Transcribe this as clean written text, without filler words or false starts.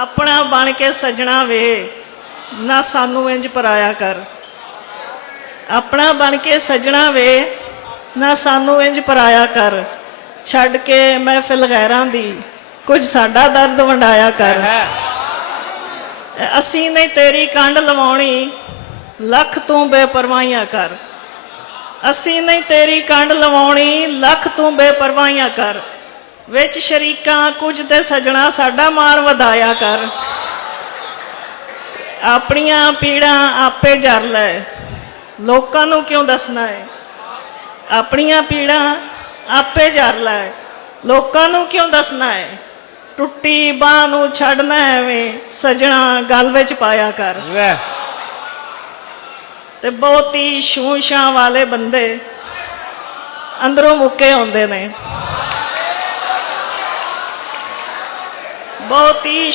अपना बन के सजना वे ना सानू इंज पराया कर। अपना बन के सजना वे ना सानू इंज पराया कर। छड़ के महफिल गैरां दी कुछ साडा दर्द वंडाया कर। असी नहीं तेरी कंड लवाउणी लख तू बेपरवाहियां कर। असी नहीं तेरी कंड लवाउणी लख तू बेपरवाहियां कर। विच शरीकां कुछ ते सजना साडा मार वधाया कर। अपनियां पीड़ां आपे जर लै लोकां नूं क्यों दसना है। अपनियां पीड़ां आपे जर लै लोकां नूं क्यों दसना है। टुट्टी बांह नूं छड्डना एवें सजना गल विच पाया कर। ते बहुती छूं छां वाले बंदे अंदरों मुक्के आउंदे ने। बहुत ही